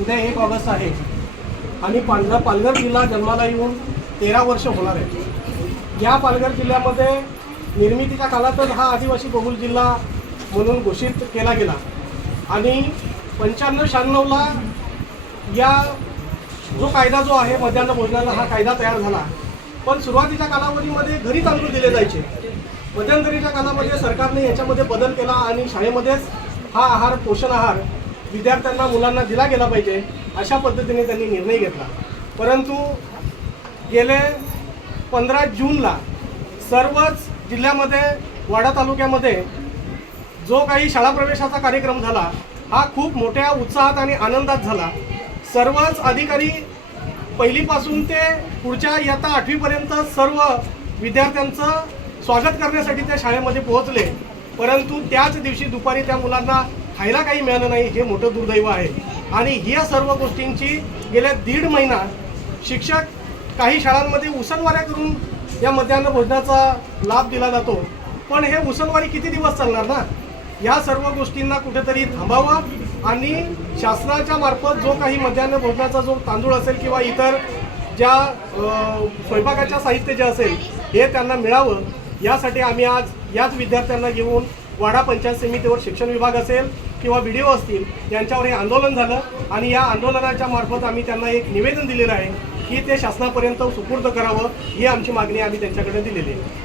उद्या 1 ऑगस्ट आहे आणि पालघर जिल्हा जन्माला येऊन 13 वर्ष होणार आहे। या पालघर जिल्ह्यामध्ये निर्मितीच्या काळातच हा आदिवासी बहुल जिल्हा म्हणून घोषित केला गेला आणि 95-96ला या जो कायदा जो आहे मध्यान्ह भोजनाचा हा कायदा तयार झाला। पण सुरुवातीच्या कालावधीमध्ये घरी तांदूळ दिले जायचे। मध्यंतरीच्या कालामध्ये सरकारने याच्यामध्ये बदल केला आणि शाळेमध्येच हा आहार पोषण आहार विद्यार्थ्यांना मुलांना दिला गेला पाहिजे अशा पद्धतीने त्यांनी निर्णय घेतला। परंतु गेले 15 जूनला सर्वच जिल्ह्यामध्ये वाडा तालुक्यामध्ये जो काही शाळा प्रवेशाचा कार्यक्रम झाला हा खूप मोठ्या उत्साहात आणि आनंदात झाला। सर्वच अधिकारी पहिलीपासून ते पुढच्या इयत्ता 8वीपर्यंत सर्व विद्यार्थ्यांचं स्वागत करण्यासाठी त्या शाळेमध्ये पोहोचले। परंतु त्याच दिवशी दुपारी त्या मुलांना खायला काही मिळालं नाही, हे मोठं दुर्दैव आहे। आणि या सर्व गोष्टींची गेल्या 1.5 महिना शिक्षक काही शाळांमध्ये उसनवाऱ्या करून या मध्यान्ह भोजनाचा लाभ दिला जातो। पण हे उसनवारी किती दिवस चालणार ना? या सर्व गोष्टींना कुठेतरी थांबावं आणि शासनाच्या मार्फत जो काही मध्यान्ह भोजनाचा जो तांदूळ असेल किंवा इतर ज्या स्वयंपाकाच्या साहित्य जे असेल हे त्यांना मिळावं, यासाठी आम्ही आज याच विद्यार्थ्यांना घेऊन वाडा पंचायत समितीवर शिक्षण विभाग असेल किंवा BDO असतील यांच्यावर हे आंदोलन झालं आणि या आंदोलनाच्या मार्फत आम्ही त्यांना एक निवेदन दिलेलं आहे की ते शासनापर्यंत सुपूर्द करावं, ही आमची मागणी आम्ही त्यांच्याकडे दिलेली आहे।